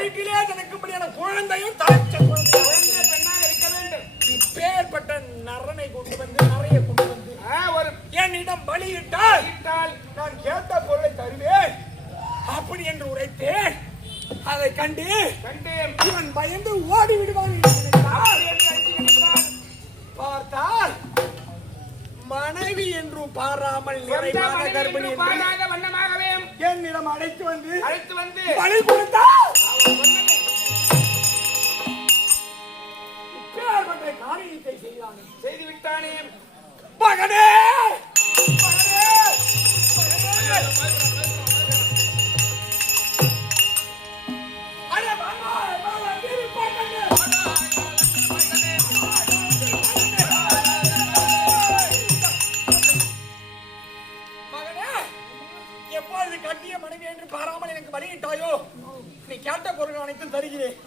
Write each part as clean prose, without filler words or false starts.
வீட்டிலே தனக்கும்படியான குழந்தையும் தலைச்ச குழந்தை பெண்ணாக இருக்க வேண்டும். இப்பேற்பட்ட நரனை கொண்டு வந்து நிறைய கொண்டு வந்து ஒரு என்னிடம் பலியிட்டால் நான் கேட்ட பொருளை தருவேன் அப்படி என்று உரைத்தேன். அதை கண்டு இவன் பயந்து ஓடி விடுவான் பார்த்தால் மனைவி என்றும் பாராமல் நிறைவான கர்ப்பிணி என்னிடம் அழைத்து வந்து பலி கொடுத்தால் காரியத்தை செய்து விட்டானே. மகனே எப்பொழுது கட்டிய மனைவி என்று பாராமல் எனக்கு பலியிட்டாயோ நீ கேட்ட பொருள் அனைத்தும் தருகிறேன்.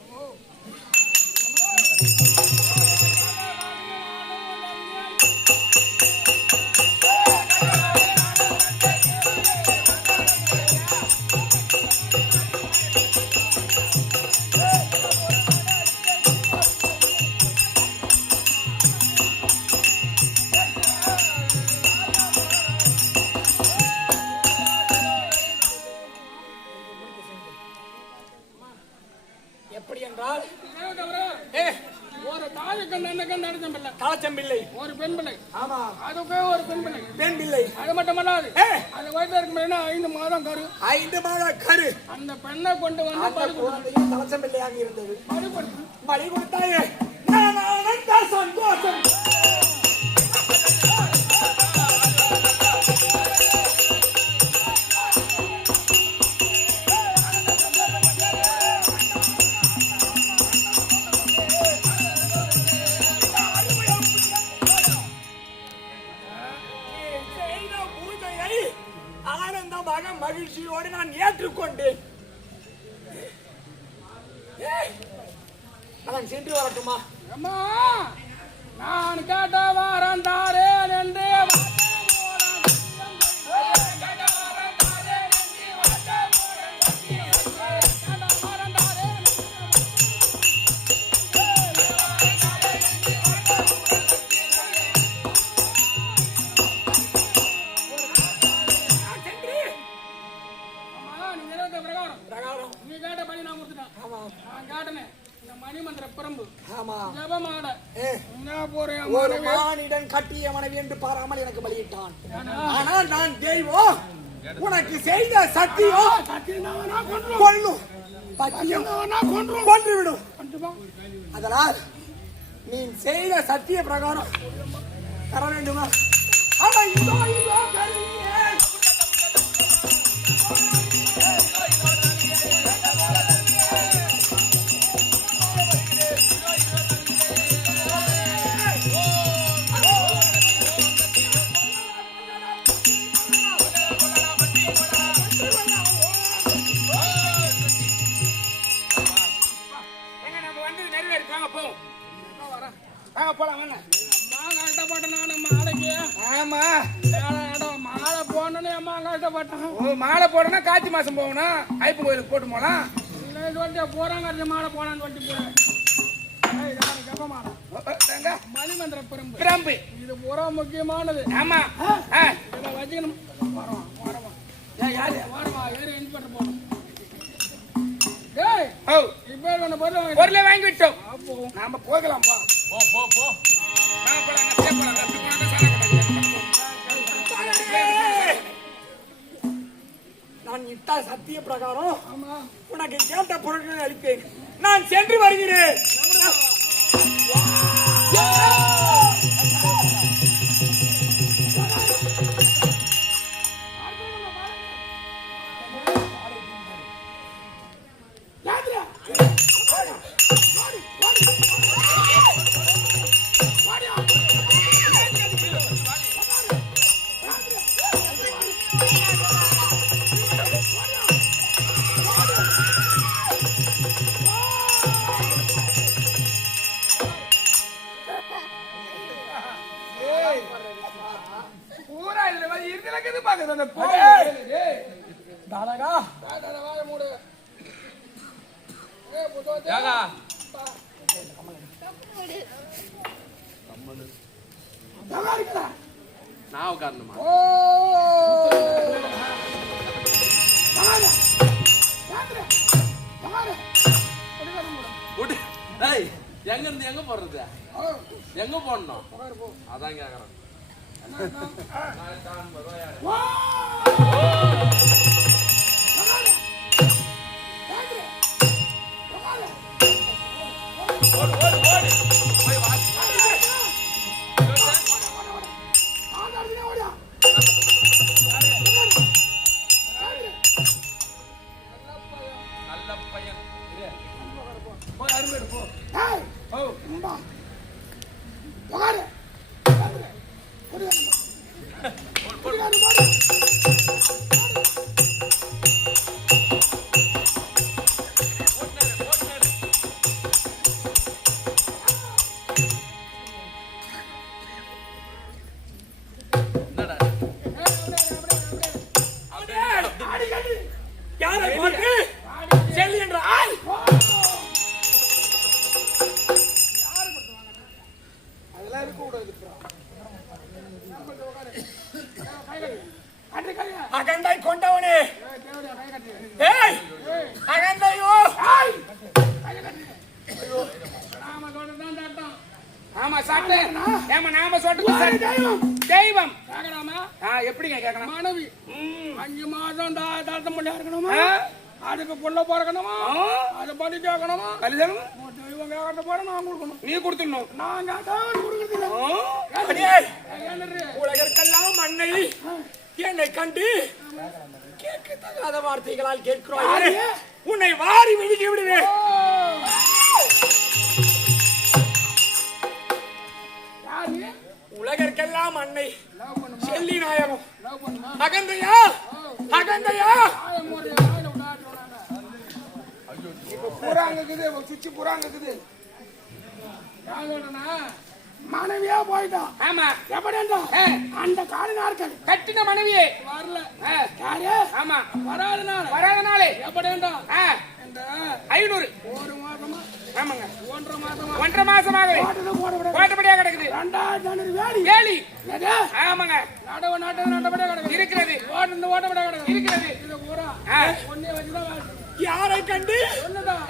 எப்படி என்றால் ஒரு தாயக்கம்பிள்ளை ஒரு பெண் பிள்ளை. ஆமா, அதுக்கே ஒரு பெண் பிள்ளை. அது மட்டும் பண்ணாது, அது வயிற்றுல இருக்கும் 5 மாதம் கரு. 5 மாதம் கரு. அந்த பெண்ணை கொண்டு வந்து தலைச்சம்பிள்ளையாக இருந்தது. பலி கொடுத்தாயே சந்தோஷம். மகிழ்ச்சியோடு நான் ஏற்றுக்கொண்டேன். நான் சென்று வரட்டுமா? அம்மா, நான் கேட்ட வாரம் தாரேன் என்று கட்டிய மனைவி என்று பாராமல் எனக்கு பலியிட்டான். ஆனால் நான் தெய்வம் உனக்கு செய்த சத்தியம் கொல்லும் கொன்றுவிடும். அதனால் நீ செய்த சத்திய பிரகாரம் தர வேண்டுமா? மாலை போடனா காட்சி மாசம் போகணும். ஐப்பன் கோயிலுக்கு போட்டு போலாம். போறாங்க மாலை போனான்னு மணிமந்திர பிரம்பு இது பூரா முக்கியமானது. ஆமா, வச்சுக்கணும். பொருளை வாங்கி விட்டோம். நாம போகலாம். நான் இட்ட சத்திய பிரகாரம் உனக்கு கேட்ட பொருட்களை அளிப்பேன். நான் சென்று வருகிறேன். ஏகா நான் உட்காரணுமா? எங்க இருந்து எங்க போறது? எங்க போடணும்? அதான் கேக்குறேன். அகண்டை கொண்டவனே, அகண்டையோ ஆமா சாப்பிட்டேன். ஏமா நாம சொல்றது தெய்வம் எப்படிங்க கேட்கணும்? மனைவி 5 மாதம் தாத்தம் பண்ணி இருக்கணுமா? அதுக்கு புள்ள பிறக்கணுமா? அதை பண்ணி கேட்கணுமா? கல்யாணம் தெய்வம் கேட்கறது போற நான் கொடுக்கணும். நீ கொடுத்துடணும். நான் உலகற்கெல்லாம் அன்னை என்னை கண்டு கேட்கத்தகாத வார்த்தைகளால் கேட்கிறாய். உன்னை வாரி விழுகி விடுவேன். உலகற்கெல்லாம் அன்னை செல்லி நாயகம் அகந்தையா அகந்தையா புறாங்குது சுச்சி புறாங்குது மனைவியா போயிட்டோம். ஆமா எப்படி அந்த காலி நாட்கள் கட்டின மனைவியே வரல. ஆமா வராதனாலே எப்படி 500 1 மாசமா? ஆமாங்க 1.5 மாசமாக ஓட்டப்படியா கிடக்குது. 2000 வேலி ஆமாங்க நாட்டப்படியா கிடக்குது இருக்கிறது. ஓட்டப்படியா கிடக்குது இருக்கிறது. இது பூரா ஒன்னே வச்சுதான் யாரை கண்டு ஒண்ணுதான்.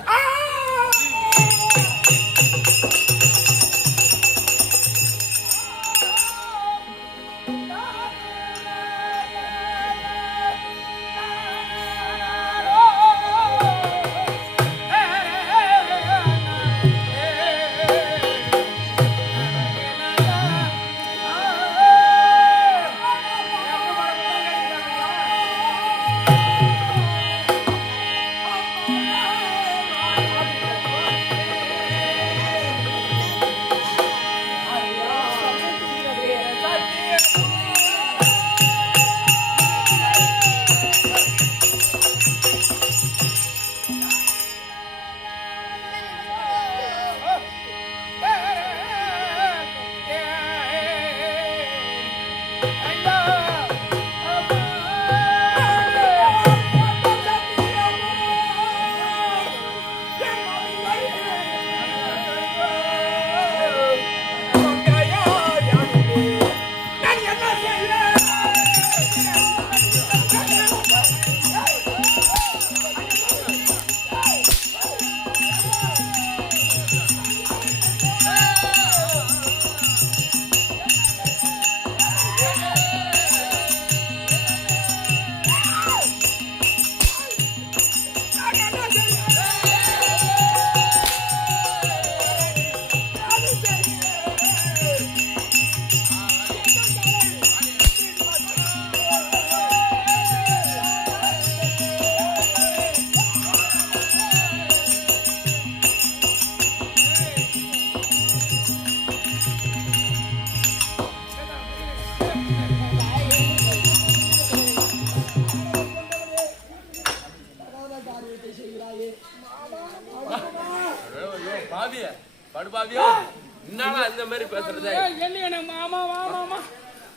படுபாவியோ என்னடா இந்த மாதிரி பேசுறது? என்ன மாமா மாமா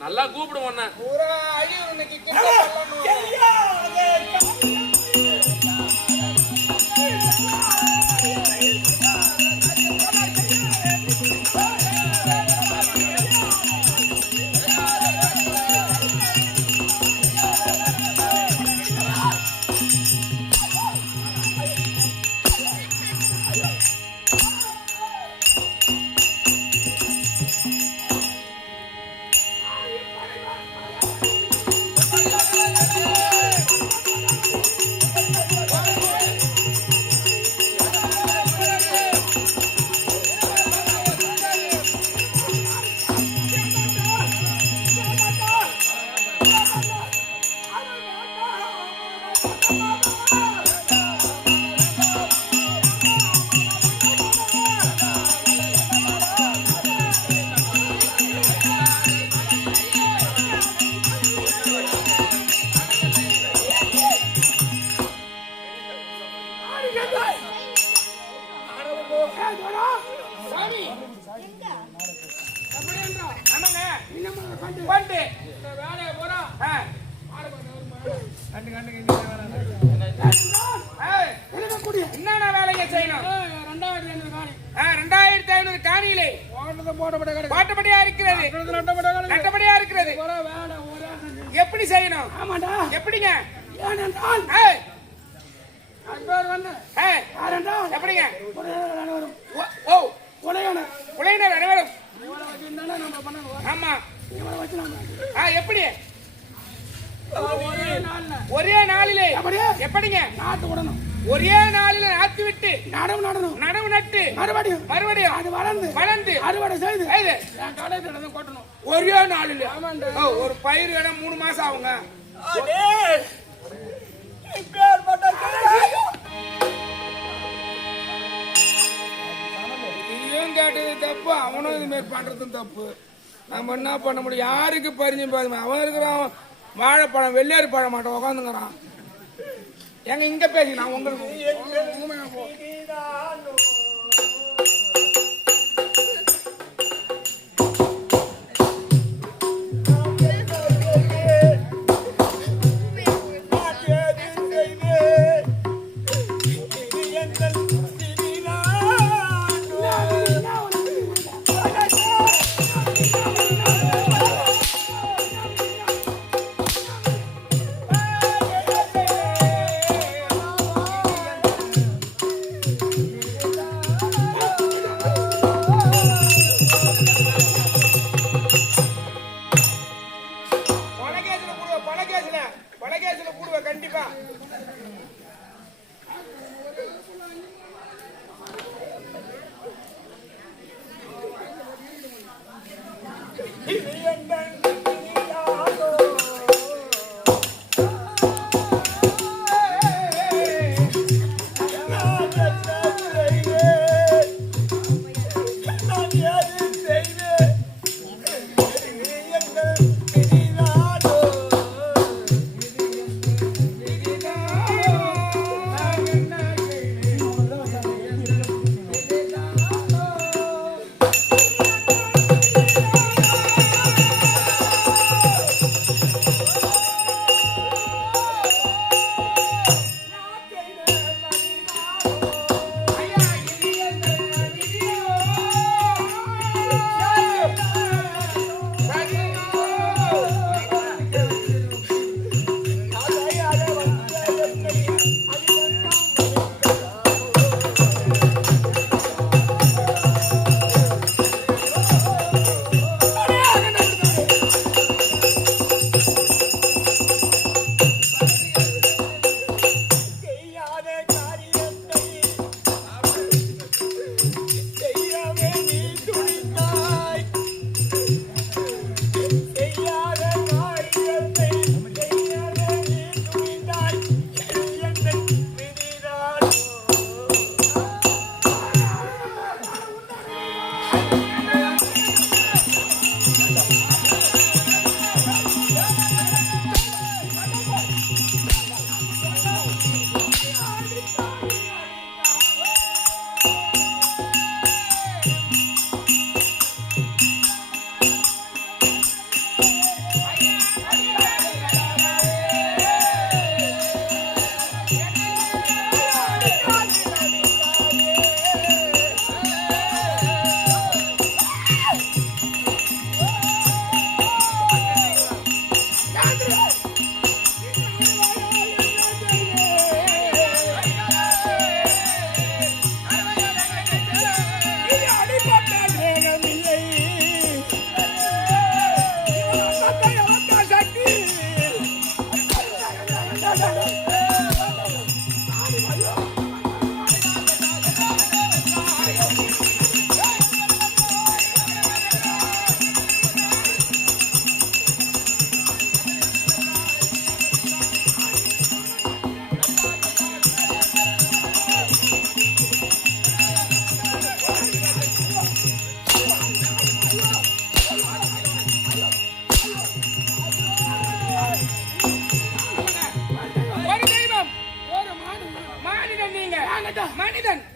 நல்லா கூப்பிடுவோம். பூரா அடி உனக்கு என்னென்ன வேலைங்க செய்யணும்? 2500 காணியிலே போட்டபடியா இருக்கிறது, நட்டபடியா இருக்கிறது. எப்படி செய்யணும்? எப்படிங்க? எப்படிங்க? உலையினர் அனைவரும். ஆமா, எப்படி? ஒரே நாளிலே எப்படிங்க? ஒரே நாளில நாத்து விட்டு நடவு நட்டு மறுபடியும் அது வளர்ந்து அறுவடை செய்து ஒரே நாளில. ஒரு பயிர் வேணா 3 மாசம் ஆகுங்க. நீயும் கேட்டது தப்பு, அவனும் இது மாதிரி பண்றதும் தப்பு. நம்ம என்ன பண்ண முடியும்? யாருக்கு பரிஞ்சு பாருங்க. அவன் இருக்கிறான் வாழைப்பழம் வெள்ளேரி பழம் மாட்டோம் உட்காந்துங்கிறான். எங்க இங்க பேசி நான் உங்களுக்கு பலகேசில கூடுவ கண்டிப்பா.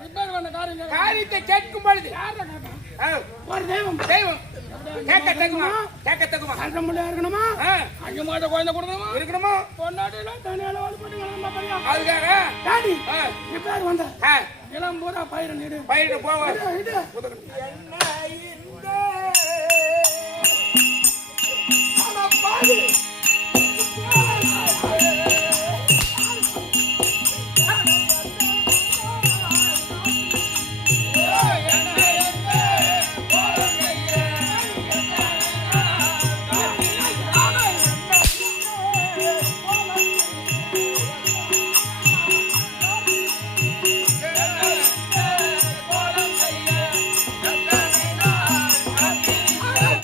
ரிப்பேர் பண்ண காரியம் காரியத்தை கேட்கும் பொழுது யாரை கேட்கணும்? ஆ, ஒரு தெய்வம் தெய்வம் கேட்க தகுமா அந்த முடியா இருக்கணுமா? அங்க மாட்ட குழந்தை கொடுக்கணுமா? இருக்கணுமோ பொன்னாடியில தனியால வாழ்பட்டு நம்ம பையா. அதுக்காக டாடி ஆ, ரிப்பேர் வந்த ஆ, இளம் பூரா பயிர் நீடு பயிரிட்டு போவார் இது என்ன இந்த அட பாவி